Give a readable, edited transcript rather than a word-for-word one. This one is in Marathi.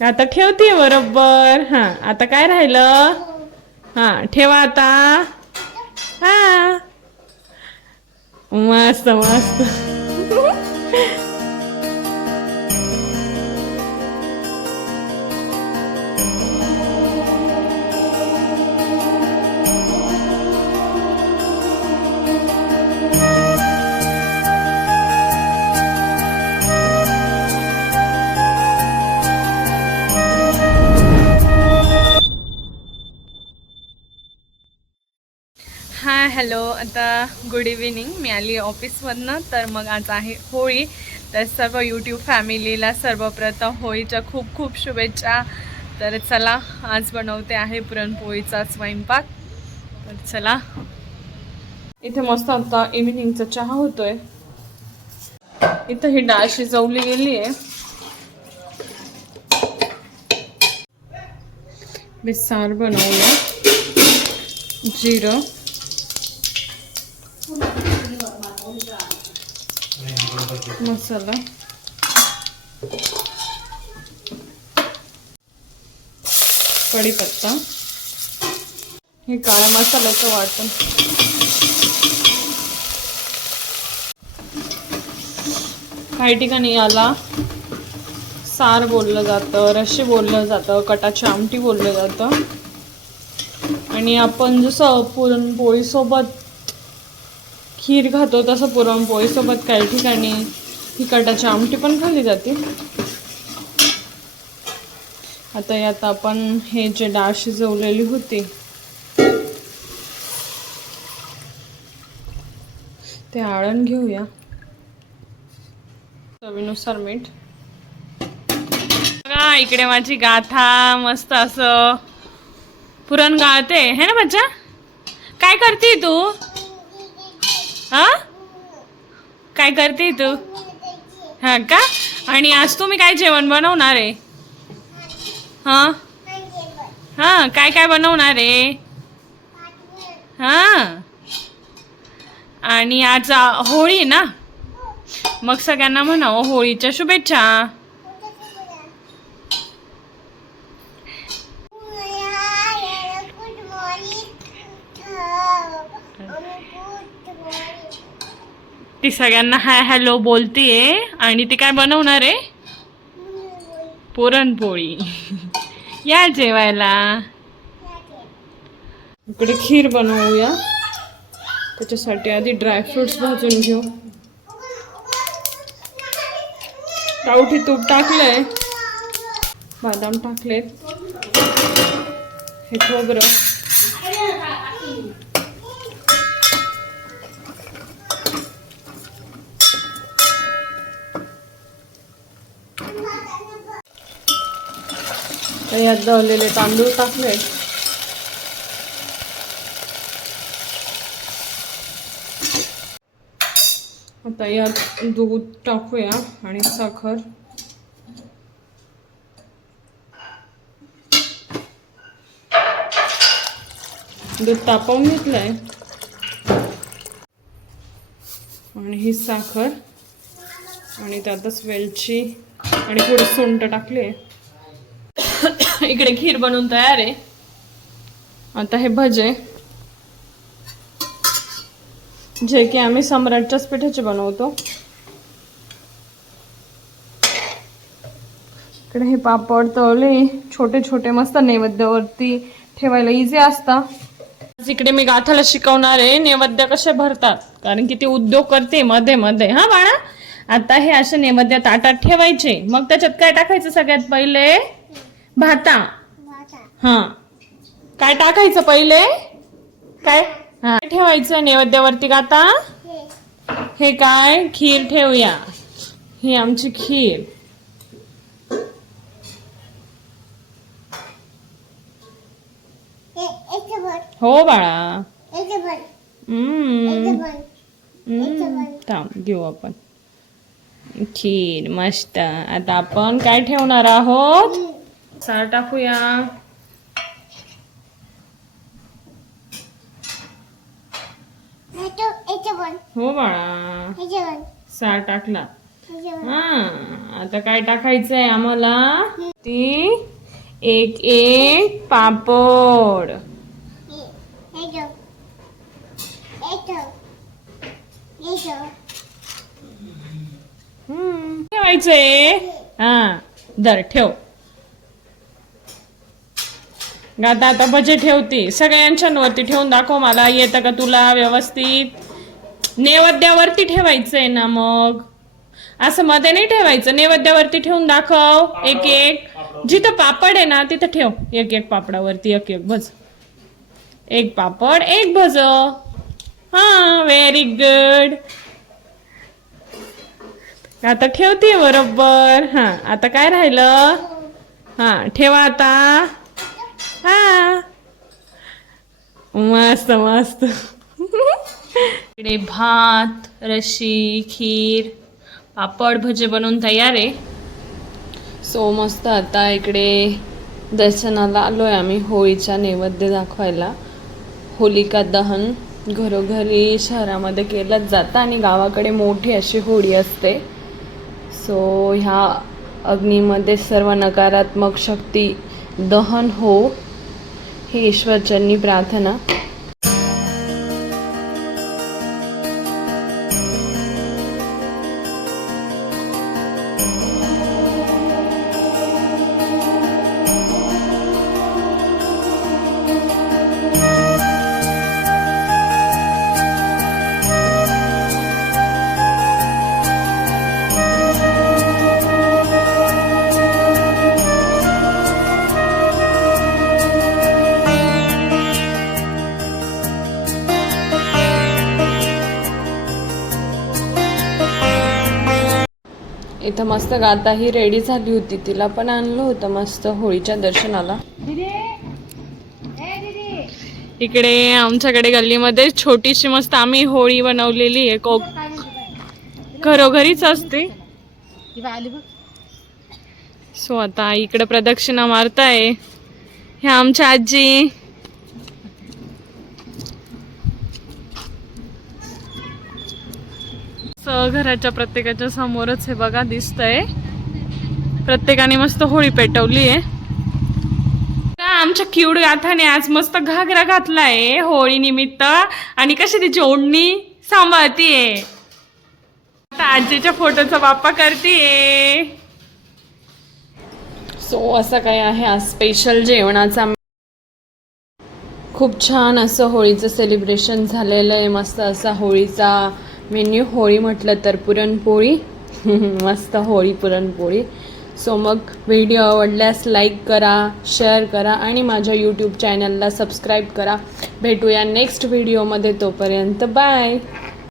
आता ठेवते बरोबर. हा आता काय राहिलं. हा ठेवा आता. हा मस्त मस्त. Hi hello. आता गुड इव्हिनिंग. मी आली ऑफिसमधनं. तर मग आज आहे होळी. तर सर्व यूट्यूब फॅमिलीला सर्वप्रथम होळीच्या खूप खूप शुभेच्छा. तर चला आज बनवते आहे पुरणपोळीचा स्वयंपाक. तर चला. इथे मस्त आता इव्हिनिंगचा चहा होतोय. इथं ही डाळ शिजवली गेली आहे. बेसार बनवूया. जिरं, मसाला, कढीपत्ता, हे काळ्या मसाल्याचं वाटण. काही ठिकाणी याला सार बोललं जातं, रशी बोललं जातं, कटाची आमटी बोललं जातं. आणि आपण जसं पुरणपोळीसोबत खीर खातो तसं पुरणपोळीसोबत काही ठिकाणी ही कटाची आमटी पण खाल्ली जाते. आता यात आपण हे जे डाळ शिजवलेली होती ते आळण घेऊया. चवीनुसार मीठ. बघा इकडे माझी गाथा मस्त असं पुरण गाळते है ना बच्चा. काय करते तू. हा काय करते तू. हा का. आणि आज तुम्ही काय जेवण बनवणार आहे. हा हा काय काय बनवणार आहे. हा आणि आज होळी ना. मग सगळ्यांना म्हणावं होळीच्या शुभेच्छा. ती सगळ्यांना हाय हॅलो बोलतीये. आणि ती काय बनवणार आहे. पुरणपोळी. या जेवायला. इकडे खीर बनवूया. त्याच्यासाठी आधी ड्रायफ्रुट्स भाजून घेऊ. गावठी तूप टाकलंय, बदाम टाकलेत, हे खोबरं, यात दळलेले तांदूळ टाकले. आता यात दूध टाकूया आणि साखर. दूध तापवून घेतलंय आणि ही साखर आणि त्यातच वेलची आणि थोडी सुंठ टाकली. इकडे खीर बनवून तयार आहे. आता हे भजे जे की आम्ही सम्राटच्याच पिठाचे बनवतो. इकडे हे पापड तळले छोटे छोटे मस्त नैवेद्यावरती ठेवायला इझी असतं. इकडे मी गाथाला शिकवणार आहे नैवेद्य कसे भरतात, कारण की ती उद्योग करते मध्ये मध्ये. हा बाळा. आता हे असे नैवेद्य ताटात ठेवायचे. मग त्याच्यात काय टाकायचं सगळ्यात पहिले. भाता. हा काय टाकायचं पहिले. काय हा ठेवायचं नैवेद्यावरती गाता. हे काय खीर ठेवूया. ही आमची खीर. हो बाळा. थांब घेऊ आपण खीर मस्त. आता आपण काय ठेवणार आहोत. सार टाकूया. हो बाळा. सार टाकला. आता काय टाकायचंय आम्हाला ती एक एक पापड ठेवायचंय. हा धर ठेव. गाता आता भजे ठेवते सगळ्यांच्यावरती ठेवून दाखव मला येतं का तुला व्यवस्थित. नैवेद्यावरती ठेवायचंय ना मग असं मध्ये नाही ठेवायचं. नैवेद्यावरती ठेवून दाखव एक एक. जिथं पापड आहे ना तिथं ठेव एक एक पापडावरती एक एक भज. एक पापड एक भज. हा व्हेरी गुड. आता ठेवते बरोबर. हा आता काय राहिलं. हा ठेवा आता. हा मस्त मस्त. इकडे भात रशी खीर पापड भजे बनवून तयार आहे. सो मस्त आता इकडे दर्शनाला आलोय आम्ही होळीचा नैवेद्य दाखवायला. होलिका दहन घरोघरी शहरामध्ये केलंच जातं आणि गावाकडे मोठी अशी होळी असते. सो ह्या अग्नीमध्ये सर्व नकारात्मक शक्ती दहन हो ही ईश्वरचरणी प्रार्थना. इथं मस्त गाता ही रेडी झाली होती. तिला पण आणलं होतं मस्त होळीच्या दर्शनाला. इकडे आमच्याकडे गल्लीमध्ये छोटीशी मस्त आम्ही होळी बनवलेली आहे. घरोघरीच असते. सो आता इकडे प्रदक्षिणा मारताय ह्या आमच्या आजी. घराच्या प्रत्येकाच्या समोरच हे बघा दिसतंय. प्रत्येकाने मस्त होळी पेटवली आहे. आमच्या क्यूट गाथाने आज मस्त घागरा घातलाय होळी निमित्त आणि कशी तिची ओढणी सांभाळतीये. आता आजीच्या फोटोचा बाप्पा करतीये. सो असं काय आहे आज स्पेशल जेवणाचा. खूप छान असं होळीचं सेलिब्रेशन झालेलं आहे. मस्त असा होळीचा मेन्यू. होळी म्हटलं तर पुरणपोळी. मस्त होळी पुरणपोळी. सो मग व्हिडिओ आवडल्यास लाईक करा शेअर करा आणि माझ्या यूट्यूब चॅनलला सबस्क्राईब करा. भेटूया नेक्स्ट व्हिडिओमध्ये. तोपर्यंत बाय.